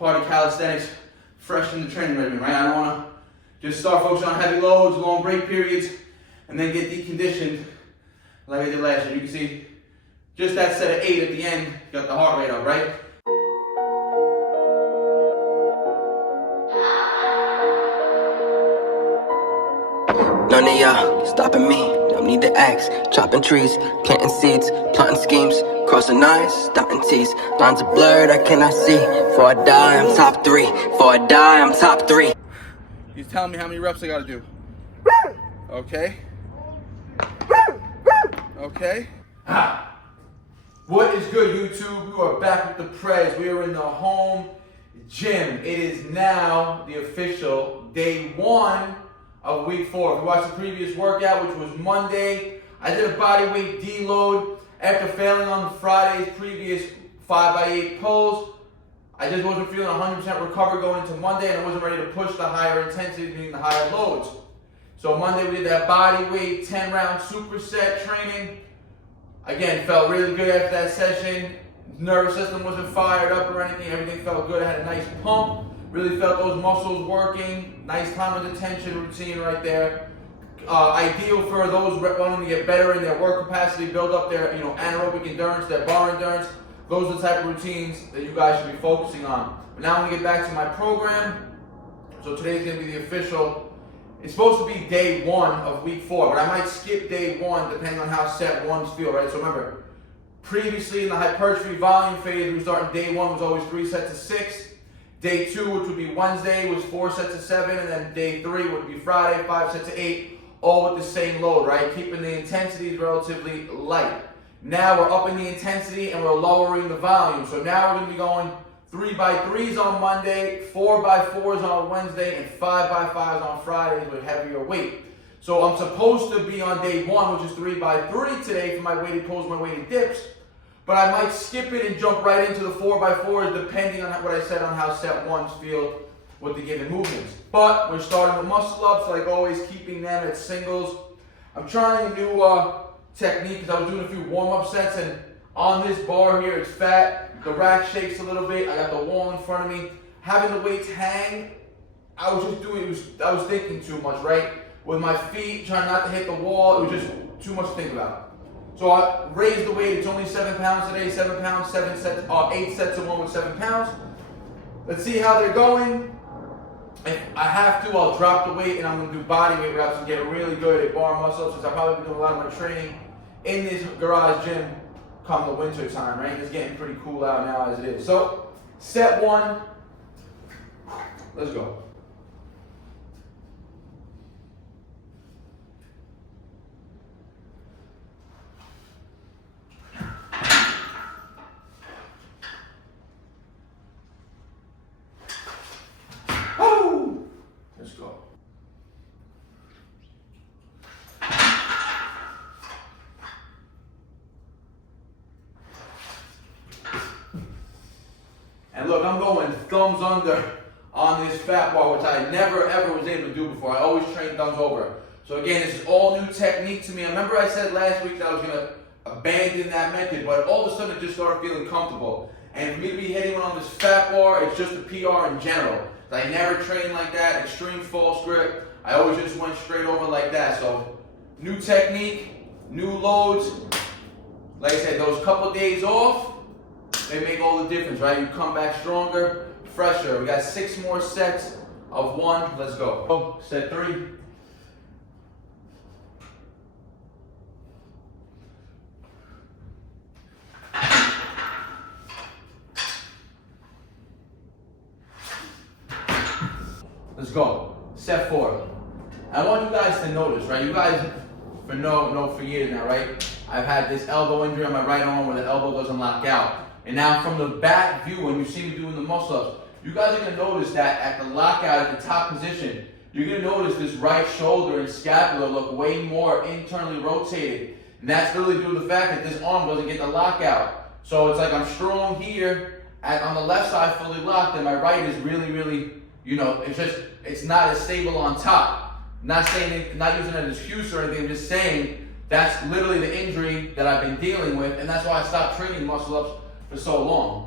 part of calisthenics, fresh in the training regimen, right? I don't want to just start focusing on heavy loads, long break periods, and then get deconditioned like I did last year. You can see just that set of 8 at the end got the heart rate up, right? None of y'all stopping me, don't need the axe. Chopping trees, planting seeds, plotting schemes, crossing lines, dotting T's. Lines are blurred, I cannot see. Before I die, I'm top 3. Before I die, I'm top 3. He's telling me how many reps I gotta do. Okay. Okay. What is good, YouTube? We are back with the Prez. We are in the home gym. It is now the official day 1 of week 4. If you watched the previous workout, which was Monday, I did a body weight deload after failing on Friday's previous 5x8 pulls. I just wasn't feeling 100% recovered going into Monday, and I wasn't ready to push the higher intensity, meaning the higher loads. So Monday we did that body weight 10-round superset training. Again, felt really good after that session. Nervous system wasn't fired up or anything. Everything felt good. I had a nice pump. Really felt those muscles working. Nice time of detention routine right there. Ideal for those wanting to get better in their work capacity, build up their anaerobic endurance, their bar endurance. Those are the type of routines that you guys should be focusing on. But now I'm going to get back to my program. So today's going to be the official. It's supposed to be day 1 of week 4, but I might skip day 1 depending on how set 1s feel, right? So remember, previously in the hypertrophy volume phase, we were starting day 1 was always 3 sets of 6. Day 2, which would be Wednesday, was 4 sets of 7, and then day 3 would be Friday, 5 sets of 8, all with the same load, right? Keeping the intensities relatively light. Now we're upping the intensity and we're lowering the volume. So now we're going to be going 3x3s on Monday, 4x4s on Wednesday, and 5x5s on Fridays with heavier weight. So I'm supposed to be on day 1, which is 3x3 today for my weighted pulls, my weighted dips. But I might skip it and jump right into the 4x4s depending on what I said on how set 1s feel with the given movements. But we're starting with muscle ups, like always, keeping them at singles. I'm trying a new technique because I was doing a few warm-up sets, and on this bar here, it's fat. The rack shakes a little bit. I got the wall in front of me. Having the weights hang, I was thinking too much, right? With my feet, trying not to hit the wall, it was just too much to think about. So I raised the weight. It's only 7 pounds today. 7 pounds, 7 sets, 8 sets of 1 with 7 pounds. Let's see how they're going. If I have to, I'll drop the weight and I'm going to do body weight reps and get really good at bar muscle-ups, since I'll probably be doing a lot of my training in this garage gym come the winter time, right? It's getting pretty cool out now as it is. So set 1, let's go. Let's go. And look, I'm going thumbs under on this fat bar, which I never ever was able to do before. I always train thumbs over. So again, this is all new technique to me. I remember I said last week that I was going to abandon that method, but all of a sudden it just started feeling comfortable. And for me to be hitting one on this fat bar, it's just a PR in general. I never trained like that, extreme false grip. I always just went straight over like that. So new technique, new loads. Like I said, those couple days off, they make all the difference, right? You come back stronger, fresher. We got 6 more sets of 1. Let's go. Set 3. Let's go. Set 4. I want you guys to notice, right? You guys know for years now, right? I've had this elbow injury on my right arm where the elbow doesn't lock out. And now from the back view, when you see me doing the muscle ups, you guys are going to notice that at the lockout, at the top position, you're going to notice this right shoulder and scapula look way more internally rotated. And that's really due to the fact that this arm doesn't get the lockout. So it's like I'm strong here, on the left side fully locked, and my right is really, it's not as stable on top. Not using it as an excuse or anything, I'm just saying that's literally the injury that I've been dealing with, and that's why I stopped training muscle ups for so long.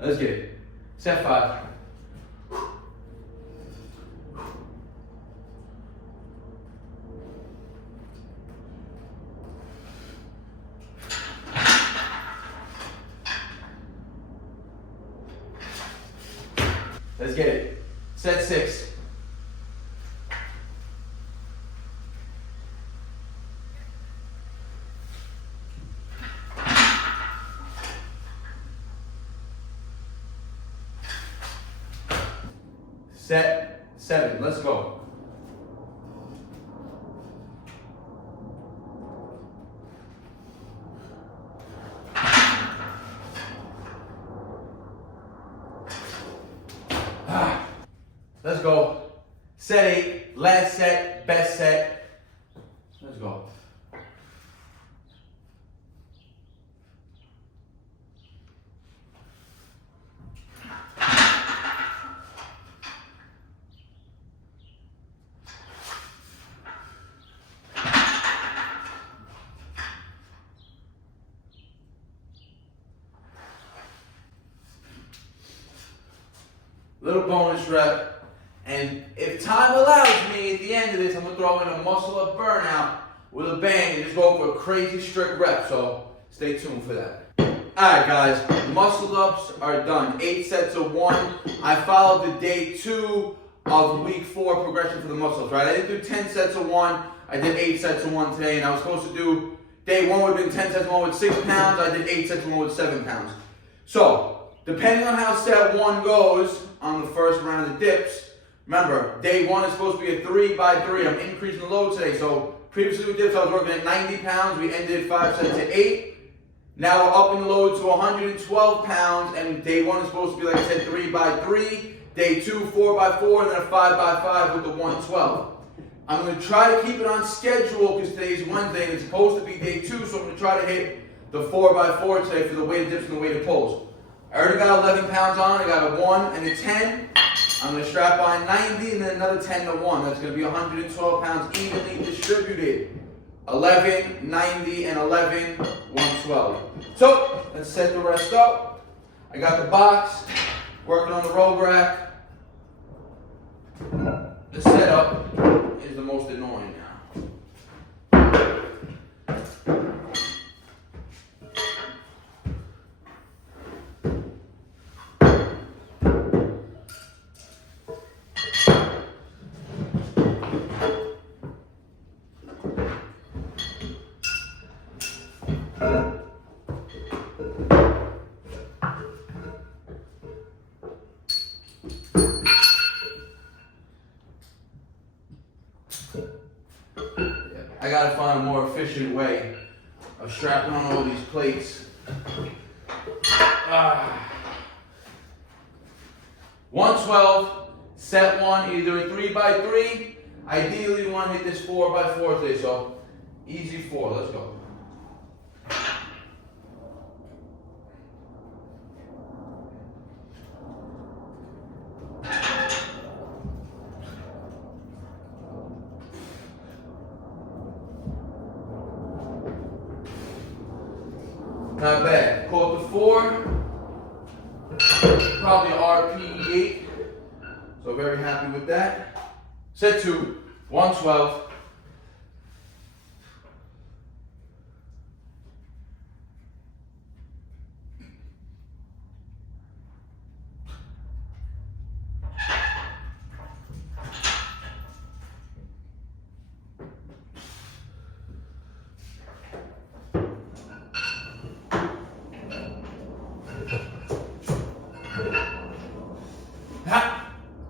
Let's get it. Set 5. Let's get it. Set 6. Set 7. Let's go. Let's go. Set 8. Last set. Best set. Let's go. Little bonus rep, and if time allows me at the end of this, I'm gonna throw in a muscle up burnout with a bang and just go for a crazy strict rep, so stay tuned for that. Alright guys, muscle ups are done. 8 sets of 1. I followed the day 2 of week 4 progression for the muscle ups, right? I didn't do 10 sets of 1, I did 8 sets of 1 today, and I was supposed to do, day 1 would have been 10 sets of 1 with 6 pounds, I did 8 sets of 1 with 7 pounds. So, depending on how set 1 goes, on the first round of dips, remember, day 1 is supposed to be a 3x3. I'm increasing the load today. So previously with dips, I was working at 90 pounds. We ended 5 sets at 8. Now we're upping the load to 112 pounds. And day 1 is supposed to be, like I said, 3x3. Day 2, 4x4, and then a 5x5 with the 112. I'm going to try to keep it on schedule because today's Wednesday and it's supposed to be day 2. So I'm going to try to hit the 4x4 today for the weighted dips and the weighted pulls. I already got 11 pounds on, I got a 1 and a 10. I'm going to strap on 90 and then another 10 to 1. That's going to be 112 pounds evenly distributed. 11, 90, and 11, 112. So, let's set the rest up. I got the box, working on the row rack. The setup is the most annoying now. I gotta find a more efficient way of strapping on all these plates. 112, set 1, either a 3x3. Ideally, you want to hit this 4x4 today, so easy 4. Let's go. Not bad. Caught the 4. Probably RP 8. So very happy with that. Set 2, 112.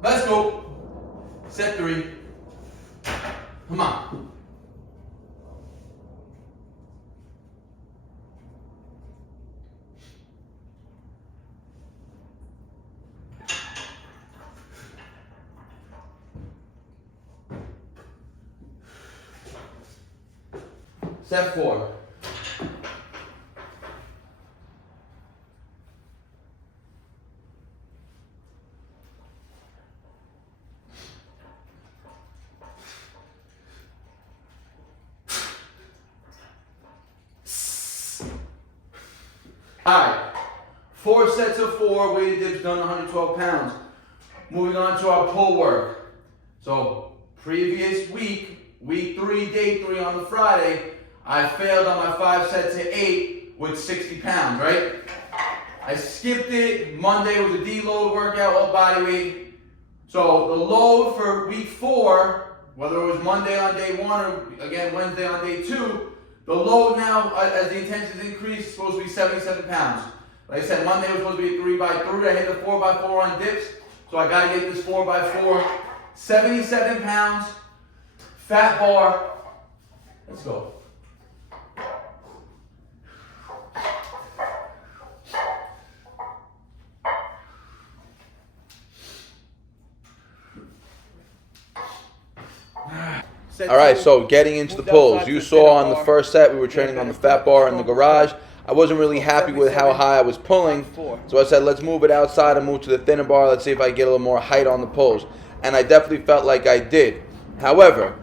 Let's go. Set 3. Come on. Set 4. Alright, 4 sets of 4 weighted dips done 112 pounds. Moving on to our pull work. So previous week, week 3, day 3 on the Friday, I failed on my 5 sets of 8 with 60 pounds, right? I skipped it. Monday was a deload workout, all body weight. So the load for week 4, whether it was Monday on day 1 or again Wednesday on day 2, the load now, as the intensity increased, is supposed to be 77 pounds. Like I said, Monday was supposed to be a 3x3. I hit the 4x4 on dips, so I got to get this 4x4. 77 pounds, fat bar. Let's go. All right, so getting into the pulls. You saw on the first set, we were training on the fat bar in the garage. I wasn't really happy with how high I was pulling, so I said, let's move it outside and move to the thinner bar. Let's see if I get a little more height on the pulls. And I definitely felt like I did. However,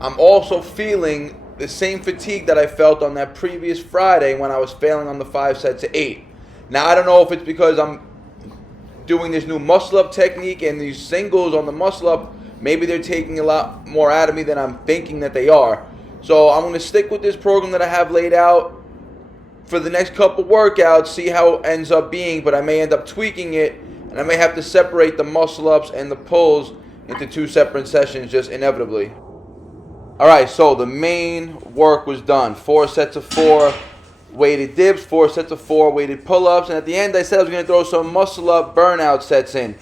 I'm also feeling the same fatigue that I felt on that previous Friday when I was failing on the 5 sets of 8. Now, I don't know if it's because I'm doing this new muscle-up technique and these singles on the muscle-up, maybe they're taking a lot more out of me than I'm thinking that they are. So I'm going to stick with this program that I have laid out for the next couple workouts, see how it ends up being, but I may end up tweaking it, and I may have to separate the muscle-ups and the pulls into 2 separate sessions just inevitably. Alright, so the main work was done. 4 sets of 4 weighted dips, 4 sets of 4 weighted pull-ups, and at the end I said I was going to throw some muscle-up burnout sets in.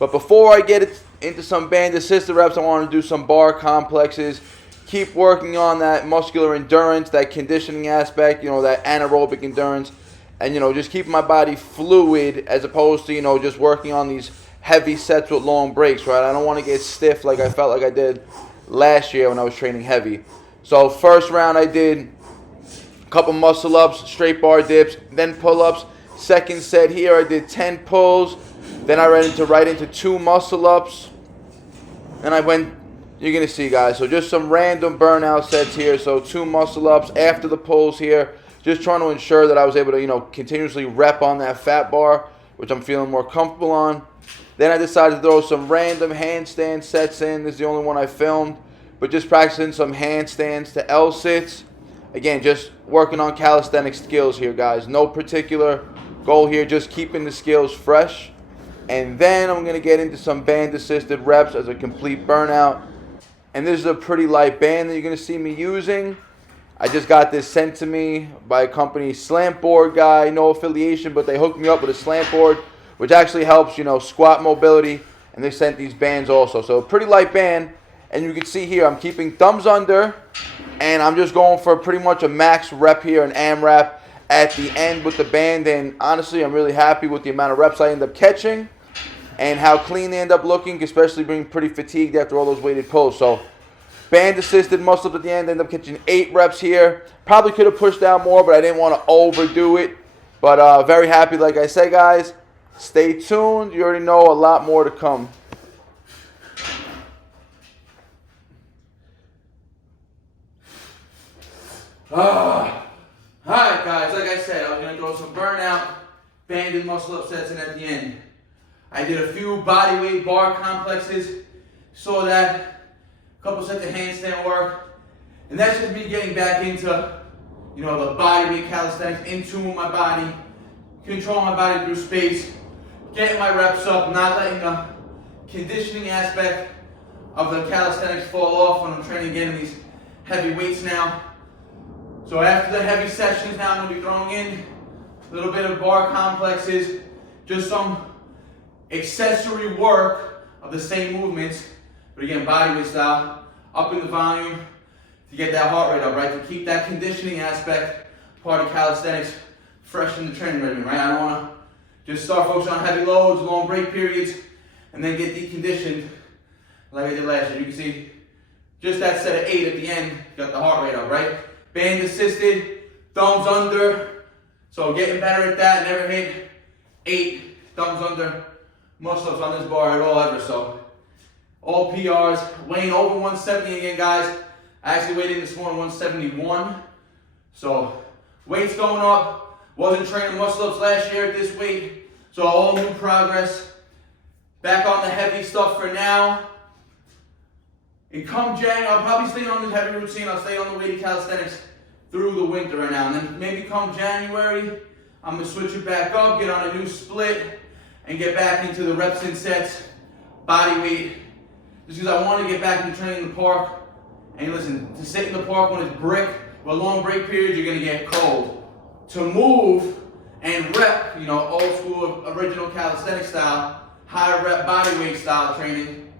But before I get into some band-assisted reps, I want to do some bar complexes, keep working on that muscular endurance, that conditioning aspect, that anaerobic endurance, and, just keep my body fluid as opposed to, just working on these heavy sets with long breaks, right? I don't want to get stiff like I felt like I did last year when I was training heavy. So first round I did a couple muscle ups, straight bar dips, then pull ups. Second set here I did 10 pulls. Then I ran right into 2 muscle ups. And I went, you're going to see guys, so just some random burnout sets here. So 2 muscle ups after the pulls here. Just trying to ensure that I was able to, continuously rep on that fat bar, which I'm feeling more comfortable on. Then I decided to throw some random handstand sets in. This is the only one I filmed. But just practicing some handstands to L-sits. Again, just working on calisthenic skills here, guys. No particular goal here, just keeping the skills fresh. And then I'm going to get into some band-assisted reps as a complete burnout. And this is a pretty light band that you're going to see me using. I just got this sent to me by a company, Slant Board guy. No affiliation, but they hooked me up with a slant board, which actually helps, squat mobility. And they sent these bands also. So a pretty light band. And you can see here, I'm keeping thumbs under. And I'm just going for pretty much a max rep here, an AMRAP at the end with the band. And honestly, I'm really happy with the amount of reps I end up catching and how clean they end up looking, especially being pretty fatigued after all those weighted pulls. So band-assisted muscle-ups at the end, end up catching 8 reps here. Probably could have pushed out more, but I didn't want to overdo it. But very happy, like I said, guys. Stay tuned. You already know a lot more to come. Alright guys, like I said, I was going to throw some burnout, banded muscle-up sets in at the end. I did a few body weight bar complexes, saw that, a couple sets of handstand work, and that's just me getting back into, the body weight calisthenics, in tune with my body, controlling my body through space, getting my reps up, not letting the conditioning aspect of the calisthenics fall off when I'm training again in these heavy weights now. So after the heavy sessions now, I'm going to be throwing in a little bit of bar complexes, just some accessory work of the same movements, but again, bodyweight style, up in the volume to get that heart rate up, right? To keep that conditioning aspect, part of calisthenics, fresh in the training regimen, right? I don't want to just start focusing on heavy loads, long break periods, and then get deconditioned like I did last year. You can see just that set of 8 at the end, got the heart rate up, right? Band assisted, thumbs under, so getting better at that, never hit 8 thumbs under muscle-ups on this bar at all ever, so all PRs, weighing over 170 again, guys. I actually weighed in this morning 171, so weight's going up, Wasn't training muscle ups last year at this weight, so all new progress. Back on the heavy stuff for now. And come January, I'll probably stay on the heavy routine. I'll stay on the weighted calisthenics through the winter right now. And then maybe come January, I'm going to switch it back up, get on a new split, and get back into the reps and sets, body weight. Just because I want to get back into training in the park. And listen, to sit in the park when it's brick, with long break periods, you're going to get cold. To move and rep, you know, old school, original calisthenic style, high rep body weight style training,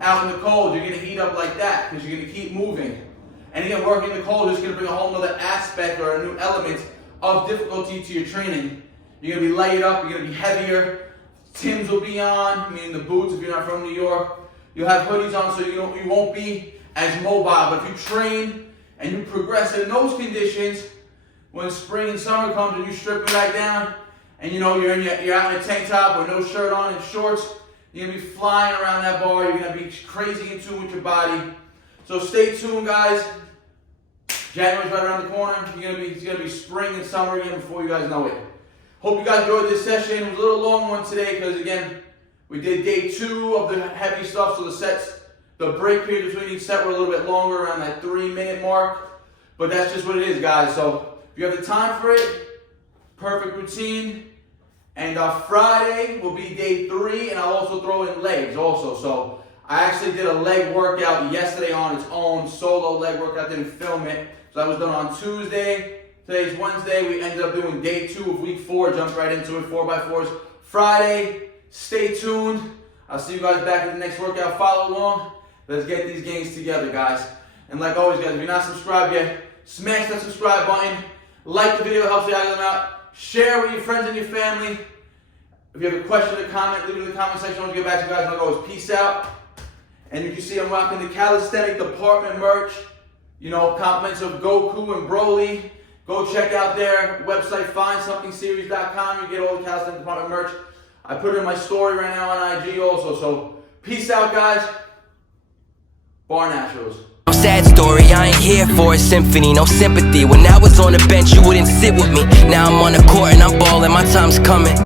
out in the cold, you're going to heat up like that because you're going to keep moving. And again, working in the cold is going to bring a whole other aspect or a new element of difficulty to your training. You're going to be laid up, you're going to be heavier. Timbs will be on, meaning the boots if you're not from New York. You'll have hoodies on so you won't be as mobile. But if you train and you progress in those conditions, when spring and summer comes and you strip it right down, and you know you're out in a tank top with no shirt on and shorts, you're gonna be flying around that bar. You're gonna be crazy in tune with your body. So stay tuned, guys. January's right around the corner. It's gonna be spring and summer again before you guys know it. Hope you guys enjoyed this session. It was a little long one today because again, we did day 2 of the heavy stuff. So the sets, the break period between each set were a little bit longer, around that 3-minute mark. But that's just what it is, guys. So if you have the time for it, perfect routine. And Friday will be day 3, and I'll also throw in legs also. So I actually did a leg workout yesterday on its own, solo leg workout, didn't film it. So that was done on Tuesday. Today's Wednesday. We ended up doing day 2 of week 4, jumped right into it, 4x4s. Friday, stay tuned. I'll see you guys back at the next workout. Follow along. Let's get these gains together, guys. And like always, guys, if you're not subscribed yet, smash that subscribe button. Like the video, it helps the algorithm out. Share with your friends and your family. If you have a question or comment, leave it in the comment section. I'll get back to you guys. And I'll go, peace out. And you can see I'm rocking the calisthenic department merch. You know, compliments of Goku and Broly. Go check out their website, findsomethingseries.com. You get all the calisthenic department merch. I put it in my story right now on IG also. So peace out, guys. Barnaturals. Sad story, I ain't here for a symphony, no sympathy. When I was on the bench, you wouldn't sit with me. Now I'm on the court and I'm balling, my time's coming.